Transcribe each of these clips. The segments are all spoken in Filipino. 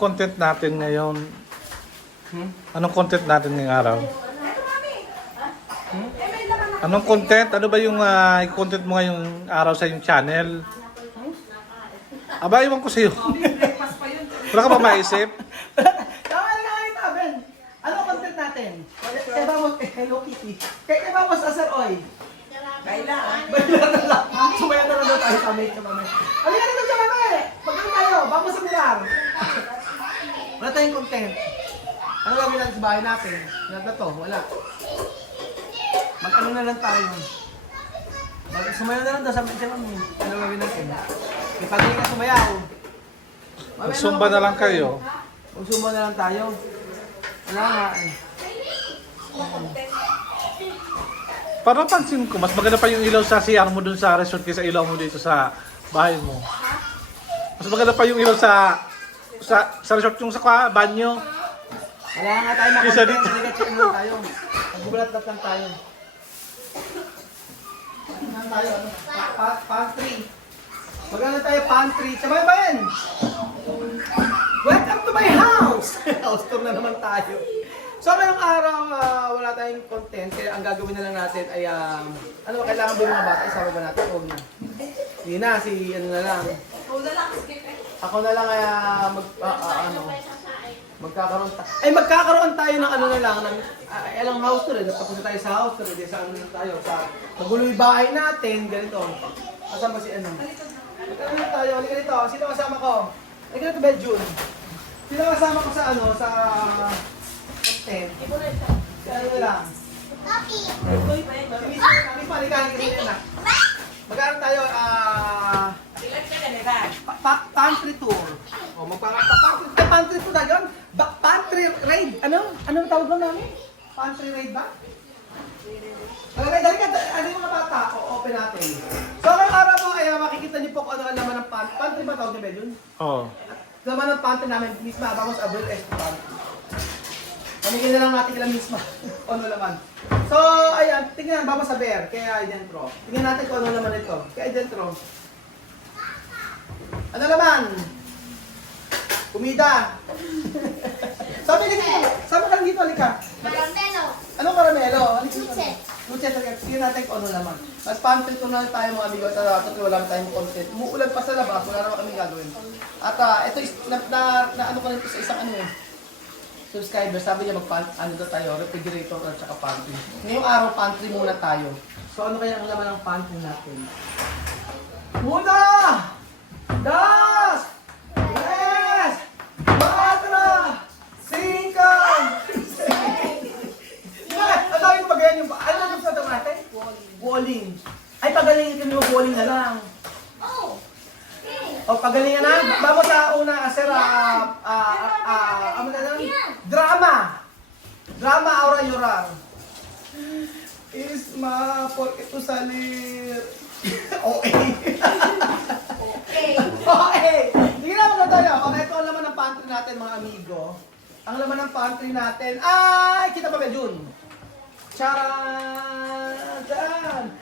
content natin ngayon? Anong content natin ngayong araw? Anong content? Ano ba yung content mo ngayong araw sa yung channel? Aba, iwan ko sa'yo. Wala ka ba maisip? Tama na ito, Ben. Ano content natin? Kaya mo, Hello Kitty. Kaya ba mo sa Sir Oy? Baila na lang. Sumaya na lang tayo sa may. Halika na sa may. Pagkano tayo? Vamos sa Milar. Wala tayong content. Ano gawin natin sa bahay natin? Wala to, wala. Mag-ano na lang tayo. Sumayaw na lang daw sa may. Ano gawin natin? Ipagay ka sumayaw. Magsumba na lang kayo. Magsumba na lang tayo. Wala nga eh. Para pansin ko, mas maganda pa yung ilaw sa CR mo dun sa resort kaysa ilaw mo dito sa bahay mo. Mas maganda pa yung ilaw sa resort yung sa banyo. Wala nga tayo Isa makontent. dito. Nag-check lang tayo. Magbubulat-lat lang tayo. Ano tayo? Pantry. Maganda tayo pantry. Sabay ba yan? Welcome to my house! House tour na naman tayo. So ngayong araw, wala tayong content. Kaya ang gagawin na lang natin ay, ano ba kailangan ba yung mga bata? Isama ba natin? Huwag na. Hindi na, ano na lang. Ako na lang ay magkakaroon tayo ng ano na lang, ng alang house tour. Tapos na tayo sa house tour. Sa ano na tayo, sa maguloy bahay natin, ganito. Asan ba si ano? Magkano na tayo? Halika dito. Sino kasama ko? Halika dito, Beljun. Sino kasama ko sa ano? Sa content. Si ano na lang? Si Miss Kami pa, halika na. Magkano tayo? Pantry tour. O, pantry tour tayo. Pantry raid. Ano? Anong tawag ba namin? Pantry raid ba? Halika. Ano yung mga bata? O, open natin. So, ngayong araw po ay makikita niyo po kung ano ang laman ng pantry. Pantry ba tawag niyo ba yun? Oo. Laman ng pantry namin, misma, vamos a abrir este pantry. Pamigyan na lang natin kila misma. Ano laman. So, ayan, tingnan, vamos a ver, kaya dentro. Tingnan natin kung ano laman ito. Kaya dentro. Ano laman? Kumida. Sabi ka dito. Sabi ka dito, halika. Caramelo. Anong karamelo? Halika dito. Luche. Luche, halika. Tingnan natin kung ano laman. Mag-pantry to na tayo mga amigo. At wala tayong content. Umuulan pa sa labas. Wala naman kami gagawin. At ito is, ano ko nito sa isang ano eh. Subscriber, sabi niya ano daw tayo, refrigerator at saka pantry. Ngayong araw, pantry muna tayo. So ano kaya ang laman ng pantry natin? Una! Das! Tres! Cuatro! Cinco! Ang dami ko pagayan yung... Ano na sa ito natin? Walling. Ay, pagalingin kami mag-walling na lang. O, pagalingan na. Vamos sa una, sir, drama. Drama, ahora llorar. Isma, porque tu salir. Okay. Okay. Sige na, mga tayo. Okay, ito ang laman ng pantry natin, mga amigo. Ang laman ng pantry natin ay, kita pa ba, Jun? Charan! Charan!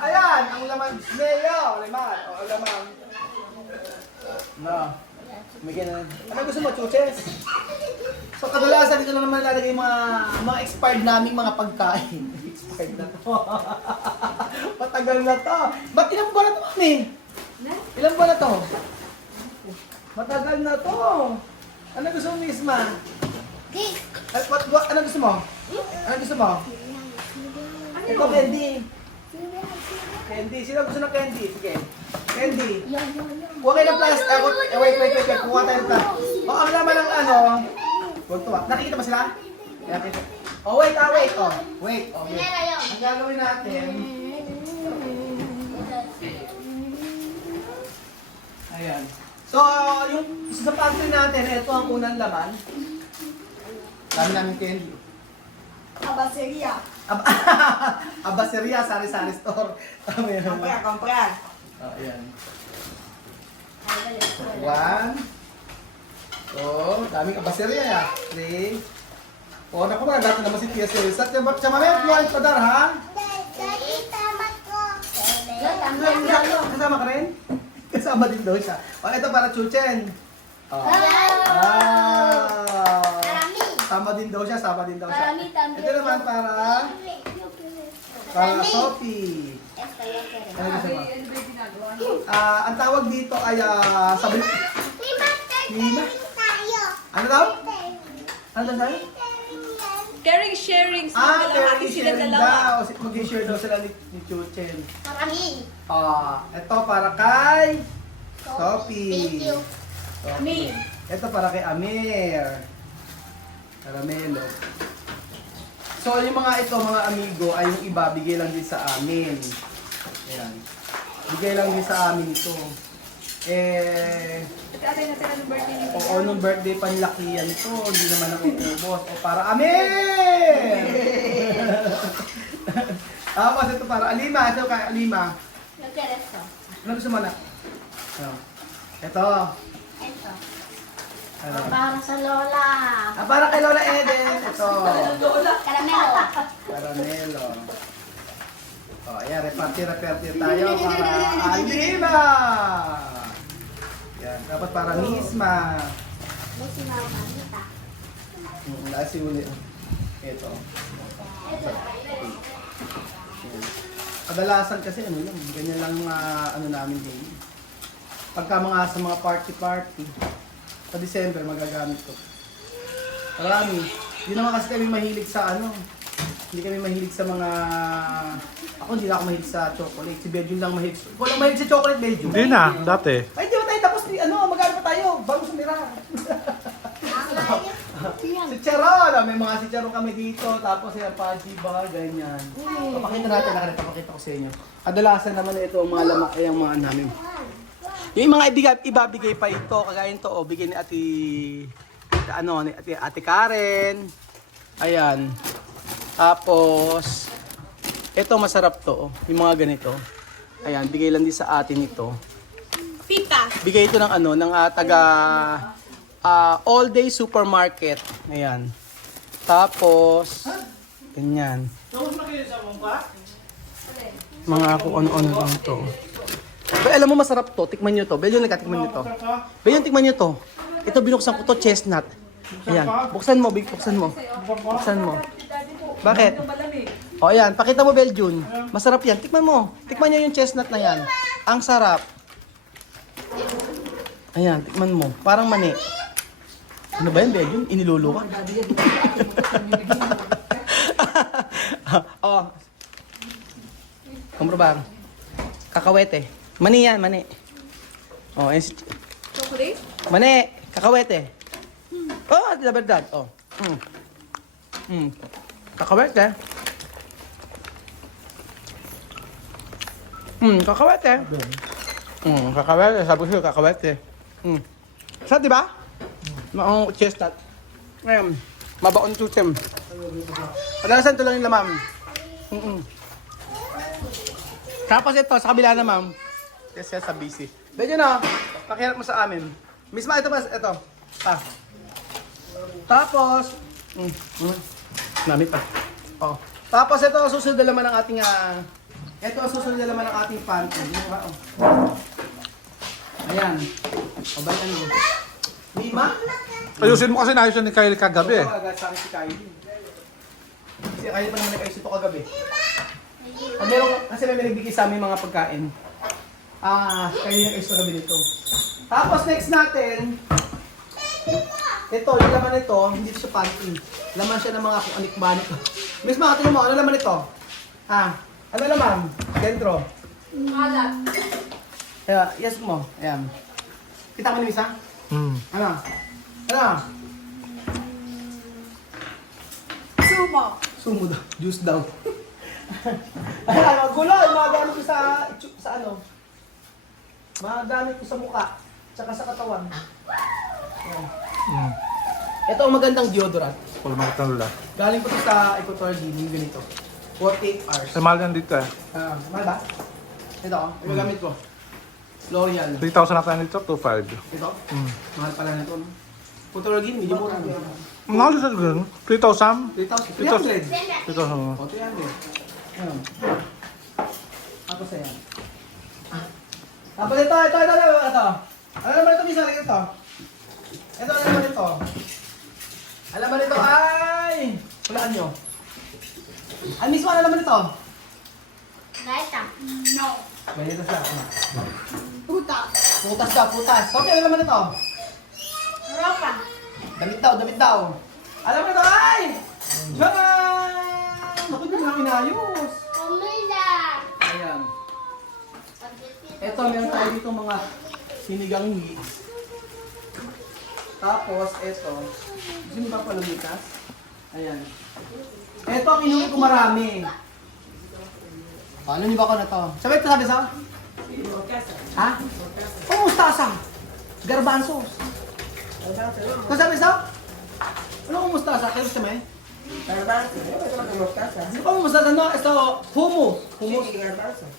Ayan, ang laman. Mayo, laman. O, ang laman. No. Bigyan na. Ano gusto mo, chuches? So, kadalasan dito na naman lalagay yung mga expired naming mga pagkain. Expired na to. Matagal na to. Ba't ilang buwan na to, mami? Ilang buwan na to? Matagal na to. Ano gusto mo, Misma? Ano gusto mo? Ano gusto mo? Ito, candy. Candy. Sino gusto ng candy? Sige. Candy. Kuha kayo ng plastic. Wait. Kuha tayo ng plastic. O, ang laman ng ano. Nakikita ba sila? Nakikita. Oh, wait. Oh, wait. Ang gagawin natin. Ayan. So, yung sa pantry natin, ito ang unang laman. Dami namin candy. Abaseria. Abaseria, sari-sari store. Comprar. Oh, ayan. 1. Oh, daming abaseria ya. 3. Oh, naku, magagato naman si Tia Celsa. Sa mamaya, kumain pa dar, ha? Daddy, tama ko. Kasama ka rin? Kasama din daw siya. O, ito para Chuchen. Oh. Marami. Sama din daw siya, sama din daw siya. Marami, también. Ito naman para Sophie. Esta yo quiero. Ano gusto mo? Ang tawag dito ay sabi... Lima? Ano daw? Ano daw sa'yo? Caring, sharing. Sila Sharing, sila sharing dalawa. daw. Mag-share daw sila ni Chuchen. Marami. Ito para kay Thank Sophie. you. Ami. Ito para kay Amir. Caramelo. So, yung mga ito, mga amigo, ay yung iba, bigay lang din sa amin. Ayan. Bigay lang din sa amin ito. Tatay natin ang birthday ni Oo, nung birthday panlakihan ito, hindi naman ako ubos. O, para Amir! Tapos ito para Alima. Ito kay Alima. Yo quiero esto. Ano gusto mo na? Ito. Esto. Ano? Para sa Lola. Para kay Lola Eden. Ito. Caramelo. Caramelo. Ayan, repartir tayo para Alima. Yan, dapat para Misma. Busi na mamita. Lasi ulit. Ito. Kadalasan kasi ano lang, ganyan lang ano namin din. Pagka mga sa mga party, sa December magagamit ko. Marami. Hindi naman kasi kami mahilig sa ano. Hindi kami mahilig sa mga... Ako hindi na ako mahilig sa chocolate. Si Belgium lang mahilig. Walang mahilig sa chocolate, Belgium. Hindi na, dati. Ay, di ba tayo tapos ni ano, magkano pa tayo? Bago sumira. Si Charon, may mga si Charon kami dito. Tapos yung Pajiba, ganyan. Papakita natin, papakita ko sa inyo. Kadalasan naman ito ang mga lamak, ay ang mga namin. Yung mga ibabigay pa ito, kagaya ito, bigay ni Ate Karen. Ayan. Tapos, ito masarap to, yung mga ganito. Ayan, bigay lang din sa atin ito. Pita. Bigay ito ng ano, ng taga all day supermarket. Ayan. Tapos, ganyan. Mga kung ano-ano lang to. Pero alam mo masarap to, tikman nyo to. Belyon, nagkatikman nyo to. Belyon, tikman nyo to. Ito binuksan ko to, chestnut. Ayan, buksan mo, buksan mo. Buksan mo. Bakit? O ayan, pakita mo Belgian. Masarap yan. Tikman mo. Tikman niyo yung chestnut na yan. Ang sarap. Ayan, tikman mo. Parang mani. Ano ba yan, Belgian? Inilulo ka? Oh. Kumprobar. Kakawete. Mani yan, mani. Oh, Chocolate? mani. Kakawete. Oh, la verdad. Oh. Kakawete. Kakawete. Kakawete. Sabi ko kakawete. Sa, di ba? Maong chestnut. Ngayon, mabaon tutim. Kadalasan ito lang yung lamam. Tapos ito, sa kabila na ma'am. Kasi sa busy. Dahil yun pakihirap mo sa amin. Misma, ito pa, ito. Tapos, nami pa. Oh. Tapos ito, susunod na laman ng ating, ito ang susunod na laman ng ating pantry. Ayan. O ba yan? Lima? Ayusin mo kasi naayos ni Kylie kagabi eh. Ito agad sa akin si Kylie. Kasi Kylie pa naman nag-ayos ito kagabi. Kasi may nagbigay sa amin mga pagkain. Kylie nag-ayos kagabi nito. Tapos next natin, ito, yung laman nito, hindi ito siya pantry. Laman siya ng mga kung anik-manik. Miss Ma, tingnan mo, ano laman ito? Ano laman? Dentro. Alat. Yes mo, ayan. Kita mo ni Miss ha? Ano? Sumo daw. Juice daw. Ayan, gulo. Magamit ko sa ano? Magamit ko sa mukha. Tsaka sa katawan. Ayan. Ito ang magandang deodorant. Wala makita nila. Galing ko to sa Equator Guinea, ganito. 48 hours. Mahal yan dito eh. Mahal ba? Ito, gagamit ko. L'Oreal. 3,000 na tayo dito, 2,500. Ito? Mahal pala nito, no? Equator Guinea, medyo mura. Mahal sa ganun. 3,000? 3,000. 3,000. O, 300. Ayun. Tapos ayan. Tapos ito. Ano naman ito, Misa? Ito. Ito, ano naman ito? Alam mo nito ay... Hulaan nyo. Ay, mismo, ano naman ito? Gaita. No. Ganito siya. Puta. Putas daw, putas. Okay, ano naman ito? Ropa. Damit daw. Alam mo ito ay... Tcharan! Ako hindi lang inayos. Pumila. Ayan. Ito, meron tayo dito mga sinigang meats. Tapos, ito. Gusto niyo ba palumitas? Ayan. Ito, ang inuwi ko marami. Paano niyo ba ako na to? Sabi ito, sabi sa? Ha? Oh, mustasa. Garbanzos. Ito sabi sa? Ano kung mustasa? Kayo gusto mo eh? Ano kung mustasa? No, ito, hummus. Hummus.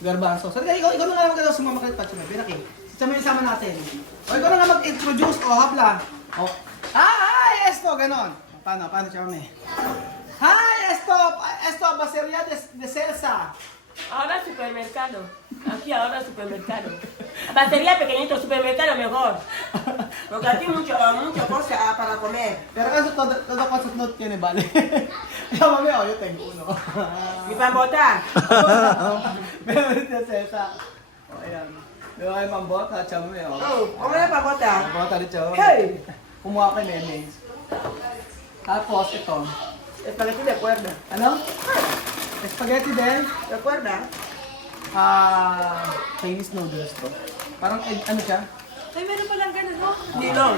Garbanzo. So, ikaw na nga magkakaw sumama kayo Patsumay. Pinaki. Sama sama natin. O, ikaw na nga mag-introduce. O, hapla. O. Hi, esto, ganon. Paano siya kami? Hi, esto, baseria de Celsa. Ahora supermercado. Aquí ahora supermercado. Batería pequeñito, supermercado mejor. Porque aquí mucho cosa para comer. Pero kasi todo ko sa note yun eh, bali. Kaya mami, o, yung tengo uno. Y para botar. Meron din sa Celsa. O, ayan. Meron kayo mambota, chamo eh, o. ¿Cómo es para botar? Mambota rin chamo. Hey. Kumuha kayo memes. Tapos, ito. Espagueti de cuerda. Ano? Spaghetti din. ¿De cuerda? Chinese noodles to. Parang, ano siya? Ay, meron palang ganun, no? Nilong.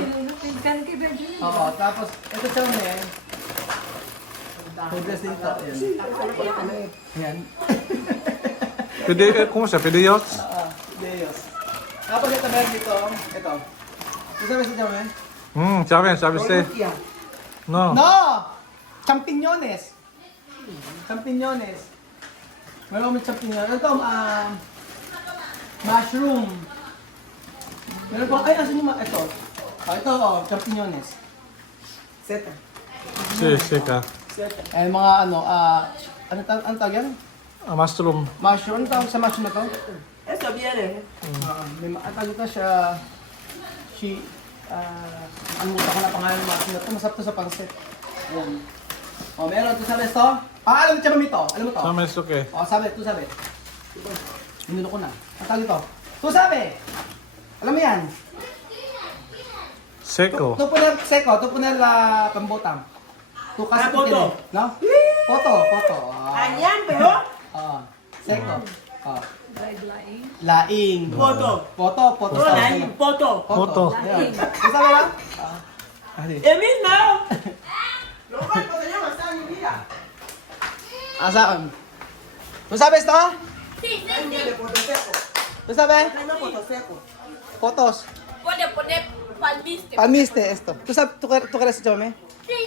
Ganun kay Virgin. Oo, tapos, ito siya eh. Noodles din to. Ayan. Ayan. Pwede, kung siya, pwede yun? Deos. Tapos ito meron dito. Ito. Ito sabi sa Jaman? Sabi sa. No. No! Champiñones. Champiñones. Meron kami champiñones. Ito, mushroom. Meron po, ay, asan yung ito? Ito, champiñones. Seta. Si ka. Eh, mga ano tawag yan? Mushroom. Mushroom. Ano tawag sa mushroom na to? Eso viene. May tawag ito siya, ano ko na pangalan ng mushroom na to. Masarap to sa pansit. Ayan. O, meron ito sabi ito. Alam mo siya mami to? Alam mo to? Sama is okay. O, sabi, ito sabi. Minulo ko na. Ang tawag ito. Ito sabi. Alam mo yan? Seco. Ito puner seko, ito puner pambotang. Ito kasi Poto. No? Poto. Añan, pero. Seko. Dried lying. Laing. Poto. Poto. No, ahí, poto. Poto. Ayan. Ito sabi lang? El mismo. Lo cual podría basar mi vida. Saan? Ito sabi ito? Tiene poto seco. Ito sabi? Tiene poto seco. Potos. Puede poner palmiste. Palmiste, esto. ¿Tú crees esto, me?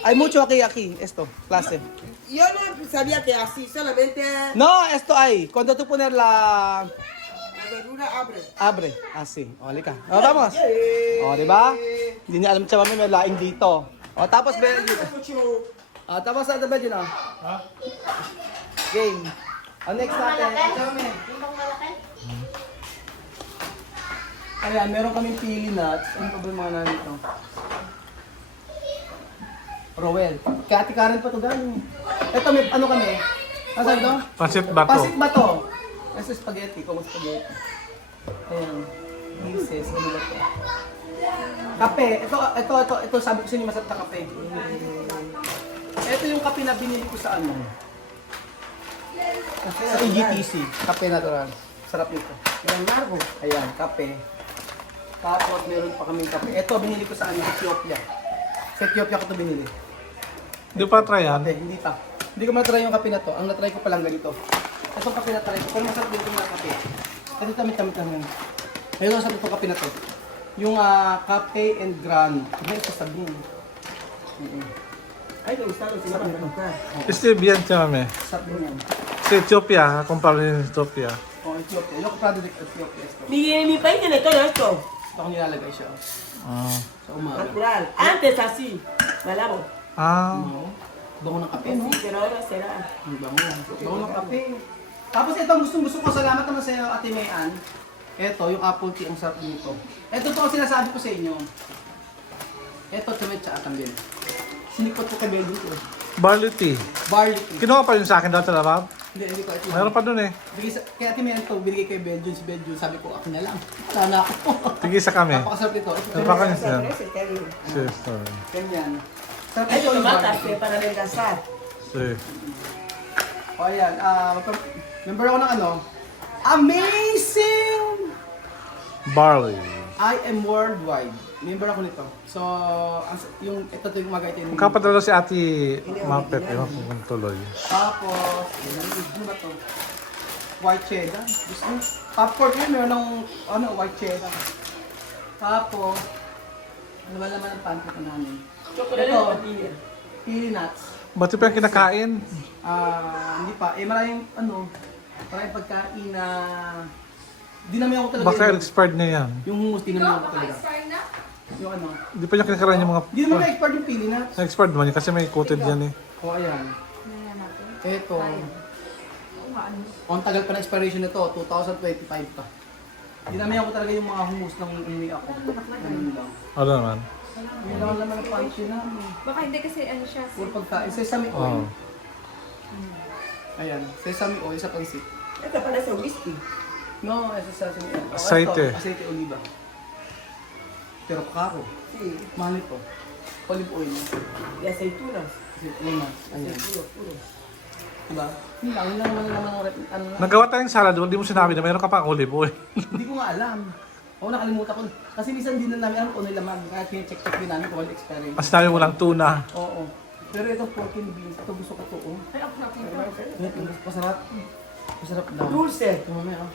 Hay mucho aquí, esto, clase. Yo no sabía que así, solamente No, esto hay. Cuando tú pones la... la verdura abre. Abre, así. O, halika. O, vamos. O, di ba? Hindi niya alam siya, mami, may laing dito. O, tapos, meron dito. O, tapos, ano ba dyan, o? Game. O, next natin. Ito, mami. Yung bang malaki? Ayan, meron kaming pili nuts. Ano pa ba yung mga nandito? Rowel. Kaya Ate Karen pa to galing. Ito, may ano kami? Ano sabi ito? Pasit bato. Pasit bato. Ito spaghetti, kung spaghetti. Ayan. Pieces, ano ba ito? Kape. Ito, sabi ko sa inyo masarap na kape. Ito yung kape na binili ko sa ano? Sa EGTC. Kape natural. Sarap nito. Ayan, largo. Ayan, kape. Tapos meron pa kaming kape. Ito, binili ko sa ano? Ethiopia. Sa Ethiopia ko ito binili. Di pa try yan? Kape, hindi pa. Hindi ko matry yung kape na to. Ang natry ko palang ganito. Itong kape na try ko. Pero masarap din itong mga kape. Ito tamit-tamit lang yan. Ayun ang sarap itong kape na to. Yung kape and gran. Hindi ito sabihin. Ay, me gustaron, si van a comprar. Este bien, mami. Sarap din yan. Si Ethiopia, comprar en Ethiopia. O, Ethiopia. Yung product Ethiopia. Ito. Mi país tiene todo esto. Ito ko nilalagay siya. Sa umaga. Natural. Antes así. Me lavo. No. Bango ng kape, no? Sí, pero ahora será. Ang bango. Bango ng kape. Tapos itong gustong-gusto ko, salamat naman sa iyo, Ate Mayan. Ito, yung apple tea, ang sarap nito. Ito po ang sinasabi ko sa inyo. Ito, tumit tsaka tambil. Sinikot ko kay Belgium ko. Barley tea. Barley tea. Kinuha pa yun sa akin daw sa labab. Hindi ko ito. Mayroon pa dun eh. Kaya Ate Mento, binigay kay Belgium. Si Belgium, sabi ko, akin na lang. Sana ako. Tigisa kami. Napakasarap ito. Napakanis yan. Ganyan. Sister. Ganyan. Sarap Ay, ito yung tomatas barley tea. para regasar. Si. O ayan, member ako ng ano, amazing! Barley. I am worldwide. Member ako nito. So, yung ito yung gumagay ito. Magkapadala si Ate Mapet. Yun, kung tuloy. Tapos, ano ba to? White cheddar. Gusto mo? Popcorn yun, meron ng white cheddar. Tapos, ano ba naman ang panty ko namin? Chocolate Ito. patilya. Pili nuts. Ba't yung kinakain? Hindi pa. Maraming pagkain na di namin ako talaga. Baka expired na yan. Yung hummus, di namin ako talaga. Yung ano. Hindi pa niya kinakaroon yung mga... Di naman na-expert yung pili nuts. Na-expired naman yun kasi may coated yan eh. O, ayan. Ito. Ang tagal pa na expiration nito, 2025 pa. Di namin ako talaga yung mga hummus nang umuwi ako. Ganun lang. Ano naman? Yun lang naman ang punch yun namin. Baka hindi kasi ano siya. Puro pagkain. Sesame Oo. oil. Ayan. Sesame oil sa pansit. Ito pala sa whiskey. No, ito sesame oil. O, Aceite. ito, aceite oliva. Pero karo. Sí. Mahal ito. Olive oil. Y aceitunas. Aceite oliva. Ayan. Puro. Diba? Yun lang. Yun lang naman ang ano lang. Nagawa tayong salad, hindi mo sinabi na mayroon ka pang olive oil. Hindi ko nga alam. Oo, nakalimutan ko. Kasi minsan din na namin alam kung ano yung laman. Kaya check-check din namin kung ano experience. Mas sinabi mo lang tuna. Oo. Pero itong pork and beans, ito gusto ko ito. Oh. Ay, ako natin ito. Ito, masarap. Masarap daw. Dulce. Ito mamaya. Oh.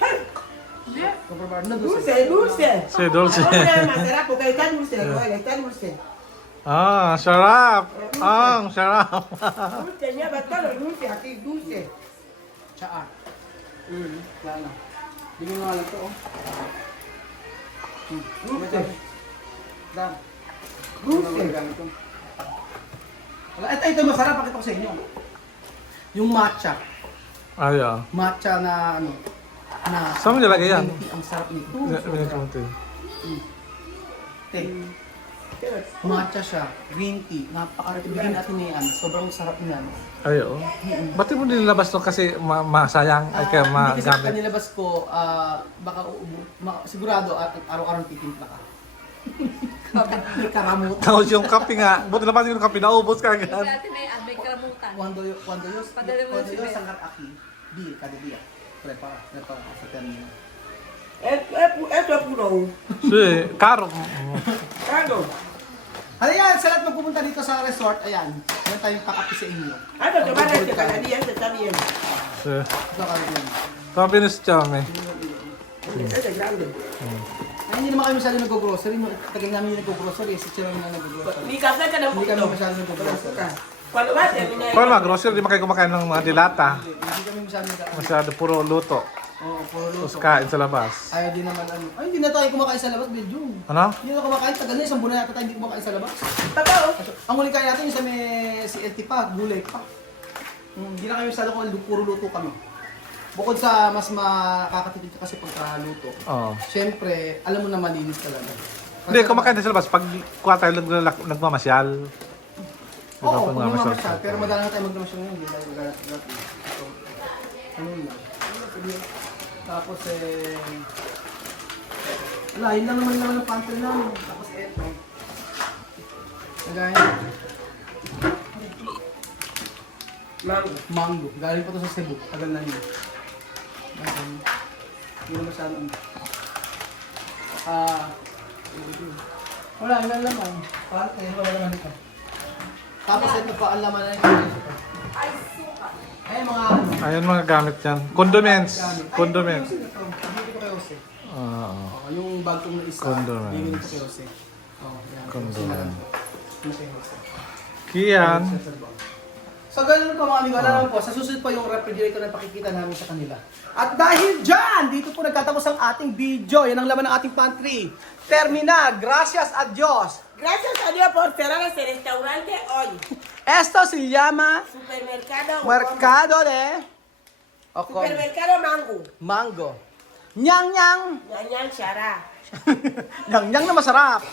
Hindi. Super bar. No, Dulce, dulce. Si Dulce. Ahora masarap porque está dulce. Oiga, está dulce. Ah, sarap. Ah, sarap. Dulce, ya va todo dulce aquí, dulce. Tsaa. Wala na. Bigyan mo nga lang ito, oh. Dulce. Dan. Dulce. Wala. Ito masarap. Pakita ko sa inyo. Yung matcha. Ay, ah. Matcha na ano. Na, Saan mo nilagay yan? Ang sarap nito. Minute. Take. Matcha siya. Green tea. Napaka-bigyan natin yan. Sobrang sarap niyan. Ay, oo. Ba't di mo nilabas to kasi masayang ay kaya Hindi kasi pagka magamit? nilabas ko, baka sigurado at araw-araw titimpla ka. May karamot. Tapos yung kape nga, buti naman yung kape, naubos ka agad. Dati may karamutan. Cuando yo Padala mo si Ben. sangkat aquí, cada día. Prepara sa termino. Esto es puro. Si, karo. Claro. Ayan, sa lahat magpupunta dito sa resort, ayan. Meron tayong pakapi sa inyo. Algo que van a hacer cada día, este está bien. Si, Ito ka rin. kapinis chame. Este es grande. Ay, hindi naman kayo masyado nag-grocery. Tagal namin yung nag-grocery. Si Chira na nag-grocery. Mi café que no Hindi kami masyado nag-grocery. Cuando va a terminar. Paano mga grocery, di man kayo kumakain ng mga dilata. Hindi kami masyado nag-grocery. Masyado puro luto. Oo, puro Tapos luto. kain sa labas. Ayaw din naman ano. Ay, hindi na tayo kumakain sa labas, Beljum. Ano? Hindi na kumakain. Tagal na, isang buwan na yata tayo hindi kumakain sa labas. Pagao. Ang huli kain natin yung sa may si LT pa, gulay pa. Hindi na kami masyado kung puro luto kami. Bukod sa mas makakatipid ka kasi pagkaluto. Oo. Siyempre, alam mo na malinis talaga. Hindi, kumakain tayo sa labas. Pag kuha tayo nagmamasyal. Di ba, Oo, pag kung nagmamasyal mamamasyal. tayo? Pero madalang na tayo magdamasyal ngayon. Hindi tayo magalat. So, ano lang. Tapos wala, yun lang naman ang pantry namin. Tapos eto. Nagaya. Mango. Galing pa to sa Cebu. Tagal na yun. Hindi na masyado. Wala, yun lang naman. Parang kayo wala naman ito. Tapos ito pa, ang laman na ito. Ay, suka. Ay, mga Ayan mga gamit yan. Condiments. Condiments. Hindi ko kayo Jose. Oo. Yung bag kong na isa. Condiments. Bibili ko kay Jose. Yan. Condiments. Yung kay Jose. Kian. So ganun po mga amigo, alam po, sa susunod po yung refrigerator na pakikita namin sa kanila. At dahil dyan, dito po nagtatapos ang ating video. Yan ang laman ng ating pantry. Termina, gracias a Dios. Gracias a Dios por cerrar este restaurante hoy. Esto se llama Supermercado. Mercado de Supermercado Mango. Mango. Nyang nyang! Ganyan, Shara. Nyang nyang na masarap!